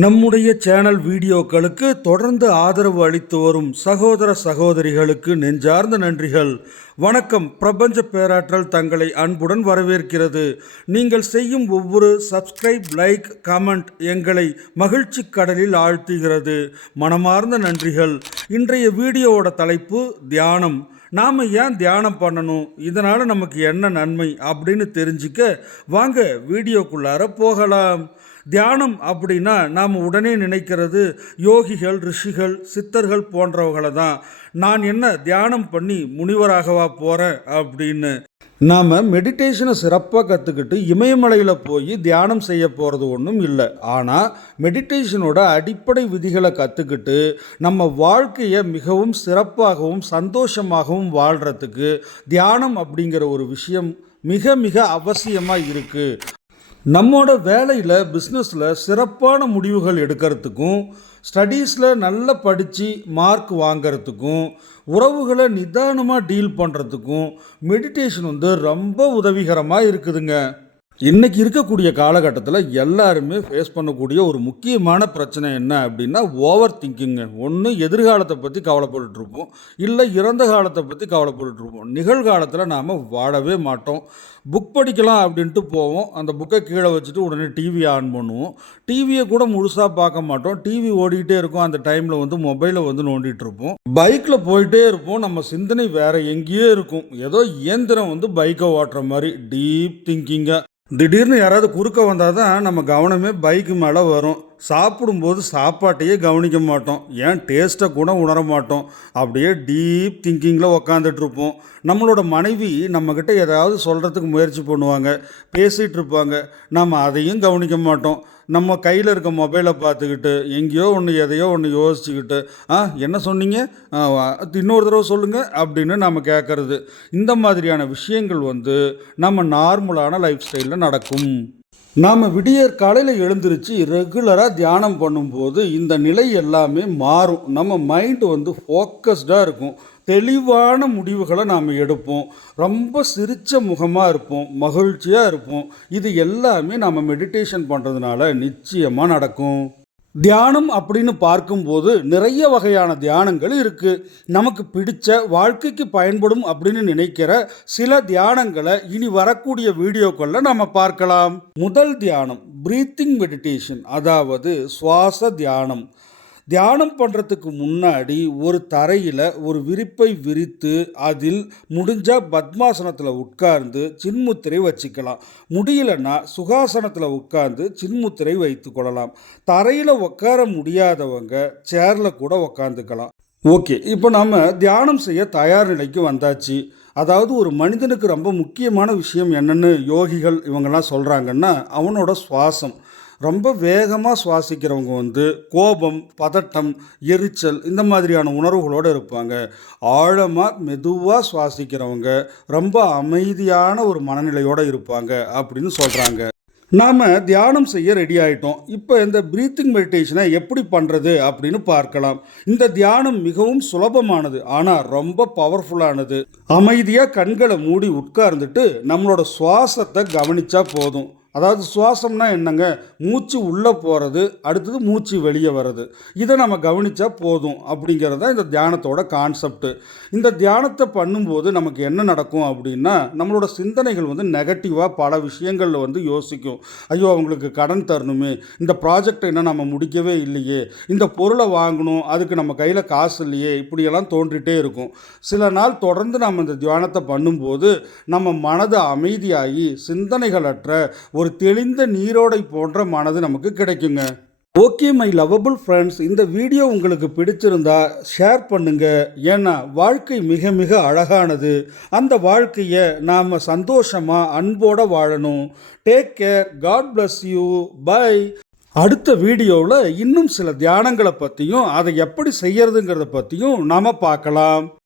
நம்முடைய சேனல் வீடியோக்களுக்கு தொடர்ந்து ஆதரவு அளித்து வரும் சகோதர சகோதரிகளுக்கு நெஞ்சார்ந்த நன்றிகள். வணக்கம். பிரபஞ்ச பேராற்றல் தங்களை அன்புடன் வரவேற்கிறது. நீங்கள் செய்யும் ஒவ்வொரு சப்ஸ்கிரைப், லைக், கமெண்ட் எங்களை மகிழ்ச்சி கடலில் ஆழ்த்துகிறது. மனமார்ந்த நன்றிகள். இன்றைய வீடியோவோட தலைப்பு தியானம். நாம் ஏன் தியானம் பண்ணணும், இதனால் நமக்கு என்ன நன்மை அப்படின்னு தெரிஞ்சுக்க வாங்க வீடியோக்குள்ளார போகலாம். தியானம் அப்படின்னா நாம் உடனே நினைக்கிறது யோகிகள், ரிஷிகள், சித்தர்கள் போன்றவர்களை தான். நான் என்ன தியானம் பண்ணி முனிவராகவா போகிறேன் அப்படின்னு. நாம் மெடிடேஷனை சிறப்பாக கற்றுக்கிட்டு இமயமலையில் போய் தியானம் செய்ய போகிறது ஒன்றும் இல்லை. ஆனால் மெடிடேஷனோட அடிப்படை விதிகளை கற்றுக்கிட்டு நம்ம வாழ்க்கையை மிகவும் சிறப்பாகவும் சந்தோஷமாகவும் வாழ்கிறதுக்கு தியானம் அப்படிங்கிற ஒரு விஷயம் மிக மிக அவசியமாக இருக்குது. நம்மோட வேலையில், பிஸ்னஸில் சிறப்பான முடிவுகள் எடுக்கிறதுக்கும், ஸ்டடீஸில் நல்லா படித்து மார்க் வாங்கிறதுக்கும், உறவுகளை நிதானமாக டீல் பண்ணுறதுக்கும் மெடிடேஷன் ரொம்ப உதவிகரமாக இருக்குதுங்க. இன்றைக்கி இருக்கக்கூடிய காலகட்டத்தில் எல்லாருமே ஃபேஸ் பண்ணக்கூடிய ஒரு முக்கியமான பிரச்சனை என்ன அப்படின்னா ஓவர் திங்கிங்க. ஒன்று எதிர்காலத்தை பற்றி கவலைப்பட்டுருப்போம், இல்லை இறந்த காலத்தை பற்றி கவலைப்பட்டுருப்போம். நிகழ்காலத்தில் நாம் வாழவே மாட்டோம். புக் படிக்கலாம் அப்படின்ட்டு போவோம், அந்த புக்கை கீழே வச்சுட்டு உடனே டிவி ஆன் பண்ணுவோம். டிவியை கூட முழுசாக பார்க்க மாட்டோம், டிவி ஓடிக்கிட்டே இருக்கும். அந்த டைமில் மொபைலை நோண்டிகிட்டு இருப்போம். பைக்கில் போயிட்டே இருப்போம், நம்ம சிந்தனை வேறு எங்கேயோ இருக்கும். ஏதோ இயந்திரம் பைக்கை ஓட்டுற மாதிரி டீப் திங்கிங்காக. திடீர்னு யாராவது குறுக்க வந்தால் தான் நம்ம கவனமே பைக்கு மேலே வரும். சாப்பிடும்போது சாப்பாட்டையே கவனிக்க மாட்டோம், ஏன் டேஸ்ட்டை கூட உணர மாட்டோம். அப்படியே டீப் திங்கிங்கில் உக்காந்துட்ருப்போம். நம்மளோட மனைவி நம்மக்கிட்ட ஏதாவது சொல்கிறதுக்கு முயற்சி பண்ணுவாங்க, பேசிகிட்டு இருப்பாங்க, நம்ம அதையும் கவனிக்க மாட்டோம். நம்ம கையில் இருக்க மொபைலை பார்த்துக்கிட்டு எங்கேயோ ஒன்று எதையோ ஒன்று யோசிச்சுக்கிட்டு என்ன சொன்னீங்க, இன்னொரு தடவை சொல்லுங்கள் அப்படின்னு நம்ம கேட்குறது. இந்த மாதிரியான விஷயங்கள் நம்ம நார்மலான லைஃப் ஸ்டைலில் நடக்கும். நாம் விடியற் காலையில் எழுந்திருச்சு ரெகுலராக தியானம் பண்ணும்போது இந்த நிலை எல்லாமே மாறும். நம்ம மைண்டு ஃபோக்கஸ்டாக இருக்கும், தெளிவான முடிவுகளை நாம் எடுப்போம், ரொம்ப சிரித்த முகமாக இருப்போம், மகிழ்ச்சியாக இருப்போம். இது எல்லாமே நாம் மெடிடேஷன் பண்ணுறதுனால நிச்சயமாக நடக்கும். தியானம் அப்படின்னு பார்க்கும்போது நிறைய வகையான தியானங்கள் இருக்குது. நமக்கு பிடிச்ச, வாழ்க்கைக்கு பயன்படும் அப்படின்னு நினைக்கிற சில தியானங்களை இனி வரக்கூடிய வீடியோக்களில் நம்ம பார்க்கலாம். முதல் தியானம் பிரீத்திங் மெடிடேஷன், அதாவது சுவாச தியானம். தியானம் பண்ணுறதுக்கு முன்னாடி ஒரு தரையில் ஒரு விரிப்பை விரித்து அதில் முடிஞ்சால் பத்மாசனத்தில் உட்கார்ந்து சின்முத்திரை வச்சுக்கலாம். முடியலன்னா சுகாசனத்தில் உட்கார்ந்து சின்முத்திரை வைத்து கொள்ளலாம். தரையில் உட்கார முடியாதவங்க சேரில் கூட உட்காந்துக்கலாம். ஓகே, இப்போ நம்ம தியானம் செய்ய தயார் நிலைக்கு வந்தாச்சு. அதாவது ஒரு மனிதனுக்கு ரொம்ப முக்கியமான விஷயம் என்னென்னு யோகிகள் இவங்கெல்லாம் சொல்கிறாங்கன்னா அவனோட சுவாசம். ரொம்ப வேகமாக சுவாசிக்கிறவங்க கோபம், பதட்டம், எரிச்சல் இந்த மாதிரியான உணர்வுகளோடு இருப்பாங்க. ஆழமாக மெதுவாக சுவாசிக்கிறவங்க ரொம்ப அமைதியான ஒரு மனநிலையோடு இருப்பாங்க அப்படின்னு சொல்கிறாங்க. நாம் தியானம் செய்ய ரெடி ஆகிட்டோம். இப்போ இந்த ப்ரீத்திங் மெடிடேஷனை எப்படி பண்ணுறது அப்படின்னு பார்க்கலாம். இந்த தியானம் மிகவும் சுலபமானது, ஆனால் ரொம்ப பவர்ஃபுல்லானது. அமைதியாக கண்களை மூடி உட்கார்ந்துட்டு நம்மளோட சுவாசத்தை கவனித்தா போதும். அதாவது சுவாசம்னா என்னங்க, மூச்சு உள்ளே போகிறது, அடுத்தது மூச்சு வெளியே வர்றது. இதை நம்ம கவனித்தா போதும் அப்படிங்கிறது தான் இந்த தியானத்தோட கான்செப்ட். இந்த தியானத்தை பண்ணும்போது நமக்கு என்ன நடக்கும் அப்படின்னா, நம்மளோட சிந்தனைகள் நெகட்டிவாக பல விஷயங்களில் யோசிக்கும். ஐயோ, அவங்களுக்கு கடன் தரணுமே, இந்த ப்ராஜெக்டை என்ன நம்ம முடிக்கவே இல்லையே, இந்த பொருளை வாங்கணும், அதுக்கு நம்ம கையில் காசு இல்லையே, இப்படியெல்லாம் தோன்றிட்டே இருக்கும். சில நாள் தொடர்ந்து நம்ம இந்த தியானத்தை பண்ணும்போது நம்ம மனது அமைதியாகி சிந்தனைகளற்ற ஒரு தெளிந்த நீரோடை போன்ற மனது நமக்கு கிடைக்குங்க. ஓகே மை லவபிள் ஃப்ரெண்ட்ஸ், இந்த வீடியோ உங்களுக்கு பிடிச்சிருந்தா ஷேர் பண்ணுங்க. ஏன்னா வாழ்க்கை மிக மிக அழகானது. அந்த வாழ்க்கையை நாம் சந்தோஷமாக அன்போடு வாழணும். Take care, God bless you, bye. அடுத்த வீடியோவில் இன்னும் சில தியானங்களை பற்றியும் அதை எப்படி செய்யறதுங்கிறத பற்றியும் நாம் பார்க்கலாம்.